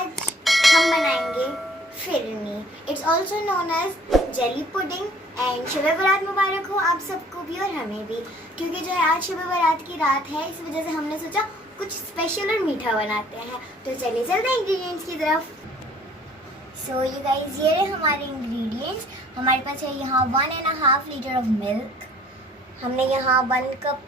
आज हम बनाएंगे phirni. It's also known as jelly pudding. And Shab Barat मुबारक हो आप सबको भी और हमें भी, क्योंकि जो है आज शब बारात की रात है, इस वजह से हमने सोचा कुछ स्पेशल और मीठा बनाते हैं। तो चलिए चलते हैं इंग्रेडिएंट्स की तरफ। सो यू गाइस, ये रहे हमारे इंग्रेडिएंट्स। हमारे पास है यहाँ 1.5 लीटर ऑफ मिल्क। हमने यहाँ 1 कप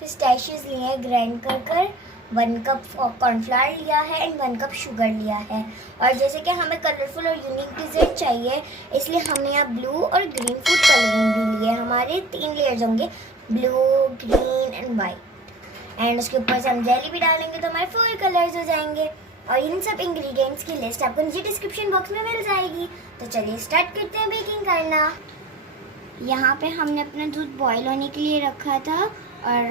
पिस्ताशियस लिए हैं ग्राइंड कर 1 कप कॉर्नफ्लावर लिया है एंड 1 कप शुगर लिया है। और जैसे कि हमें कलरफुल और यूनिक डिज़र्ट चाहिए, इसलिए हमने यहाँ ब्लू और ग्रीन फूड कलरिंग भी लिए। हमारे 3 लेयर्स होंगे, blue, green and white. And उसके ऊपर से हम जेली भी डालेंगे तो हमारे 4 कलर्स हो जाएंगे। और इन सब इंग्रेडिएंट्स की लिस्ट आपको नीचे डिस्क्रिप्शन बॉक्स में मिल जाएगी। तो चलिए स्टार्ट करते हैं बेकिंग करना। यहाँ पे हमने अपना दूध बॉईल होने के लिए रखा था और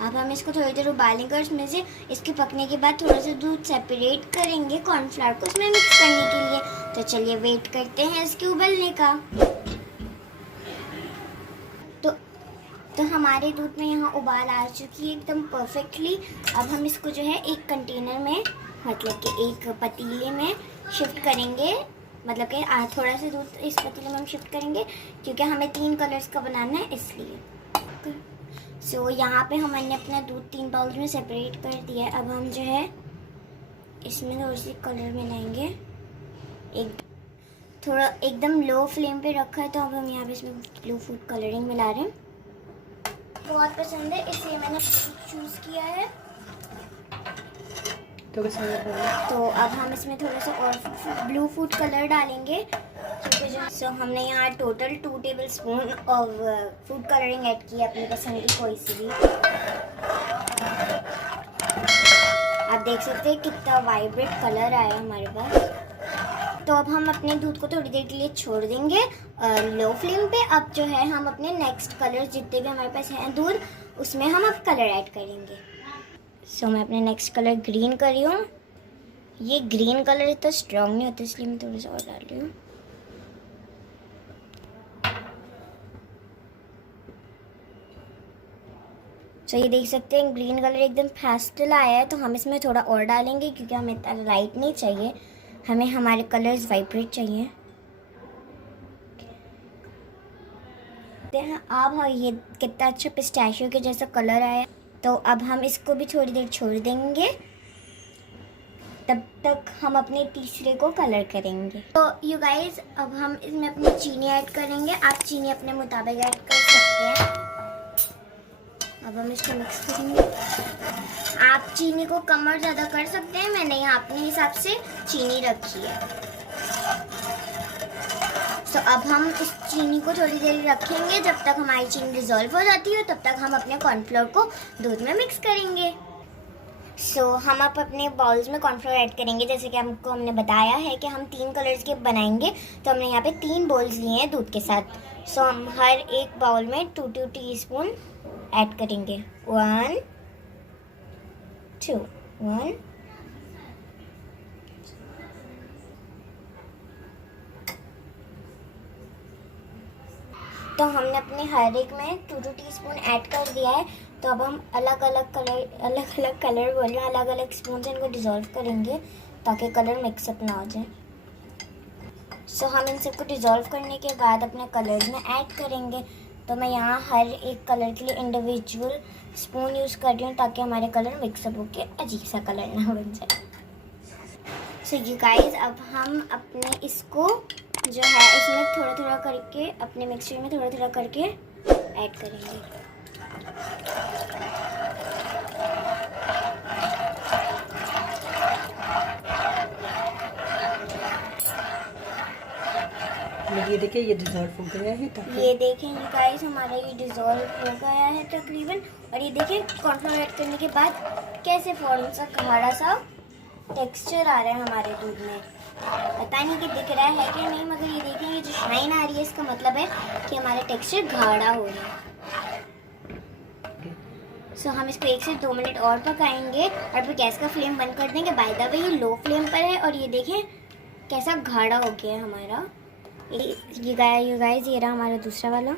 अब हम इसको थोड़ी देर उबालेंगे और उसमें से इसके पकने के बाद थोड़ा सा दूध सेपरेट करेंगे कॉर्नफ्लावर को उसमें मिक्स करने के लिए। तो चलिए वेट करते हैं इसके उबलने का। तो हमारे दूध में यहाँ उबाल आ चुकी है एकदम परफेक्टली। अब हम इसको जो है एक कंटेनर में, मतलब कि एक पतीले में शिफ्ट करेंगे। मतलब कि थोड़ा सा दूध इस पतीले में हम शिफ्ट करेंगे क्योंकि हमें 3 कलर्स का बनाना है इसलिए। सो यहाँ पे हमने अपना दूध 3 बाउल्स में सेपरेट कर दिया है। अब हम जो है इसमें थोड़ी सी कलर मिलाएंगे। थोड़ा एकदम लो फ्लेम पे रखा है, तो अब हम यहाँ पे इसमें ब्लू फूड कलरिंग मिला रहे हैं। बहुत पसंद है इसलिए मैंने चूज़ किया है। तो अब हम इसमें थोड़ा सा और ब्लू फूड कलर डालेंगे। सो हमने यहाँ total 2 table spoon of food colouring add की है, अपनी पसंद की कोई सी भी। आप देख सकते हैं कितना वाइब्रेंट कलर आया हमारे पास। तो अब हम अपने दूध को थोड़ी देर के लिए छोड़ देंगे लो फ्लेम पे। अब जो है हम अपने नेक्स्ट कलर जितने भी हमारे पास हैं दूध, उसमें हम अब कलर ऐड करेंगे। सो मैं अपने नेक्स्ट कलर ग्रीन कर रही हूँ। ये ग्रीन कलर इतना स्ट्रॉन्ग नहीं होता इसलिए मैं थोड़ा सा और डाल रही हूँ। सो ये देख सकते हैं ग्रीन कलर एकदम पेस्टल आया है, तो हम इसमें थोड़ा और डालेंगे क्योंकि हमें इतना लाइट नहीं चाहिए, हमें हमारे कलर्स वाइब्रेट चाहिए। अब ये कितना अच्छा पिस्ताशियो के जैसा कलर आया। तो अब हम इसको भी थोड़ी देर छोड़ देंगे, तब तक हम अपने तीसरे को कलर करेंगे। तो यू गाइस, अब हम इसमें अपनी चीनी ऐड करेंगे। आप चीनी अपने मुताबिक ऐड कर सकते हैं। अब हम इसको मिक्स करेंगे। आप चीनी को कम और ज़्यादा कर सकते हैं, मैंने यहाँ अपने हिसाब से चीनी रखी है। तो अब हम इस चीनी को थोड़ी देर रखेंगे, जब तक हमारी चीनी डिज़ोल्व हो जाती है तब तक हम अपने कॉर्नफ्लोर को दूध में मिक्स करेंगे। सो हम अब अपने बाउल्स में कॉर्नफ्लोर ऐड करेंगे। जैसे कि हमने बताया है कि हम 3 कलर्स के बनाएंगे, तो हमने यहाँ पे 3 बाउल्स लिए हैं दूध के साथ। सो हम हर एक बाउल में 2 टीस्पून ऐड करेंगे। 1 2 1 तो हमने अपने हर एक में 2 टीस्पून ऐड कर दिया है। तो अब हम अलग अलग कलर बोल रहे हैं, अलग अलग स्पून से इनको डिज़ोल्व करेंगे ताकि कलर मिक्सअप ना हो जाए। सो हम इन सबको डिज़ोल्व करने के बाद अपने कलर में ऐड करेंगे। तो मैं यहाँ हर एक कलर के लिए इंडिविजुअल स्पून यूज़ कर रही हूँ ताकि हमारे कलर मिक्सअप होकर अजीब सा कलर ना बन जाए। सो यू गाइस, अब हम अपने इसको जो है इसमें थोड़ा थोड़ा करके अपने मिक्सचर में थोड़ा थोड़ा करके ऐड करेंगे। ये देखिए ये डिज़ोल्व हो गया है। ये देखें यू गाइस, हमारा ये डिज़ोल्व हो गया है तकरीबन। और ये देखिए कॉर्नफ्लोर ऐड करने के बाद कैसे फौरन सा गाढ़ा सा टेक्सचर आ रहा है हमारे दूध में। पता नहीं कि दिख रहा है कि नहीं, मगर ये देखें ये जो शाइन आ रही है इसका मतलब है कि हमारा टेक्सचर गाढ़ा हो रहा है। सो हम इसको 1 से 2 मिनट और पकाएंगे और फिर गैस का फ्लेम बंद कर देंगे। बाय द वे ये लो फ्लेम पर है और ये देखें कैसा गाढ़ा हो गया है हमारा। ये गाइस, ये रहा हमारा दूसरा वाला।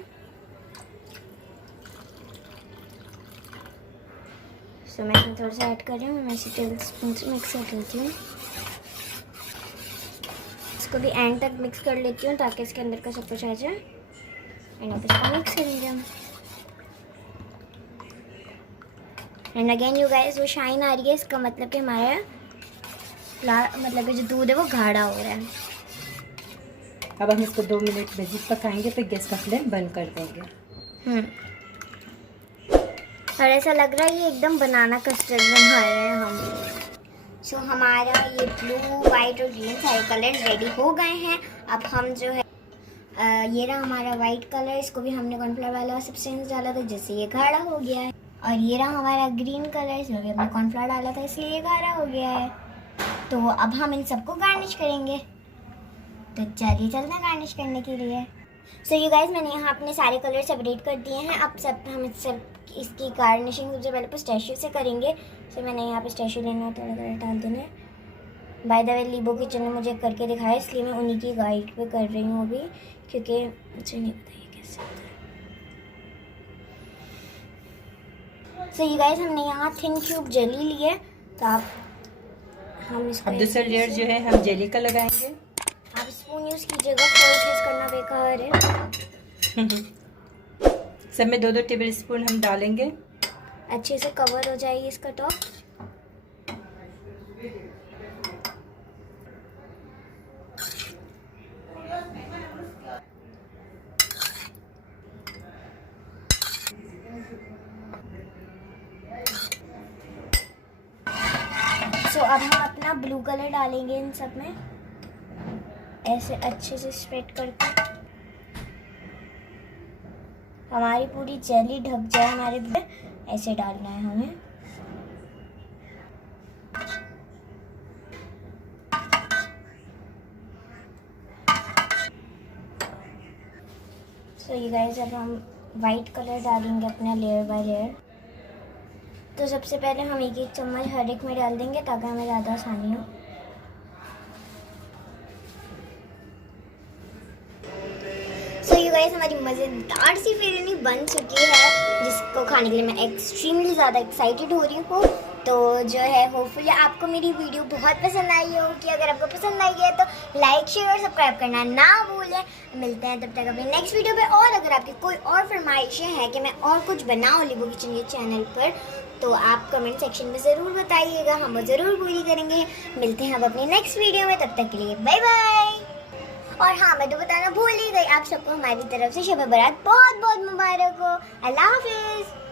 सो मैं इसमें थोड़ा सा ऐड कर रही हूँ, मैं इसे टेबल स्पून से मिक्स कर लेती हूँ। इसको भी एंड तक मिक्स कर लेती हूँ ताकि इसके अंदर का सब कुछ आ जाए। एंड अब इसको मिक्स करेंगे हम। एंड अगेन यू गाइस वो शाइन आ रही है, इसका मतलब कि हमारा मतलब कि जो दूध है वो गाढ़ा हो रहा है। अब हम इसको 2 मिनट मज़ीद पकाएंगे, फिर गैस का फ्लेम बंद कर देंगे। और ऐसा लग रहा है ये एकदम बनाना कस्टर्ड बना रहे हैं हम। सो हमारा ये ब्लू, वाइट और ग्रीन सारे कलर रेडी हो गए हैं। अब हम जो है ये रहा हमारा वाइट कलर, इसको भी हमने कॉर्नफ्लावर वाला सब्सटेंस डाला था जिससे ये गाढ़ा हो गया है। और ये रहा हमारा ग्रीन कलर, इसमें भी हमने कॉर्नफ्लावर डाला था इसलिए ये गाढ़ा हो गया है। तो अब हम इन सबको गार्निश करेंगे, तो चलिए चलते हैं गार्निश करने के लिए। सो यू गाइस मैंने यहाँ अपने सारे कलर सेपरेट कर दिए हैं। अब सब हम इसकी गार्निशिंग सबसे पहले पिस्ताशियो से करेंगे। सो मैंने यहाँ पिस्ताशियो लेना है, थोड़ा थोड़ा डाल देना है। बाय द वे लीबो किचन ने मुझे करके दिखाया, इसलिए मैं उन्हीं की गाइड पे कर रही हूँ अभी, क्योंकि मुझे नहीं पता ये कैसे होता है। सो यू गाइस हमने यहाँ थिन क्यूब जेली ली है, तो आप हम इसको अब दूसरा लेयर जो है हम जेली का लगाएंगे। आप स्पून यूज़ कीजिएगा, फोर्क यूज़ करना बेकार है। सब में 2-2 टेबल स्पून हम डालेंगे, अच्छे से कवर हो जाएगी इसका टॉप। सो अब हम अपना ब्लू कलर डालेंगे इन सब में, ऐसे अच्छे से स्प्रेड करके हमारी पूरी जेली ढक जाए हमारे ब्लू। ऐसे डालना है हमें। सो ये गाइस अब हम वाइट कलर डालेंगे अपना लेयर बाय लेयर। तो सबसे पहले हम एक एक चम्मच हर एक में डाल देंगे ताकि हमें ज़्यादा आसानी हो। सो यू गाइस हमारी मज़ेदार सी फिरनी बन चुकी है, जिसको खाने के लिए मैं एक्सट्रीमली ज़्यादा एक्साइटेड हो रही हूँ। तो जो है होपफुली आपको मेरी वीडियो बहुत पसंद आई होगी। अगर आपको पसंद आई है तो लाइक, शेयर और सब्सक्राइब करना ना भूलें। मिलते हैं तब तक अपनी नेक्स्ट वीडियो पे। और अगर आपकी कोई और फरमाइशें हैं कि मैं और कुछ बनाऊँ लीबो किचन के चैनल पर, तो आप कमेंट सेक्शन में ज़रूर बताइएगा, हम वो ज़रूर पूरी करेंगे। मिलते हैं अब अपनी नेक्स्ट वीडियो में, तब तक के लिए बाय बाय। और हाँ मैं तो बताना भूल ही गई, आप सबको हमारी तरफ से शब बारात बहुत बहुत मुबारक हो। अल्लाह हाफिज़।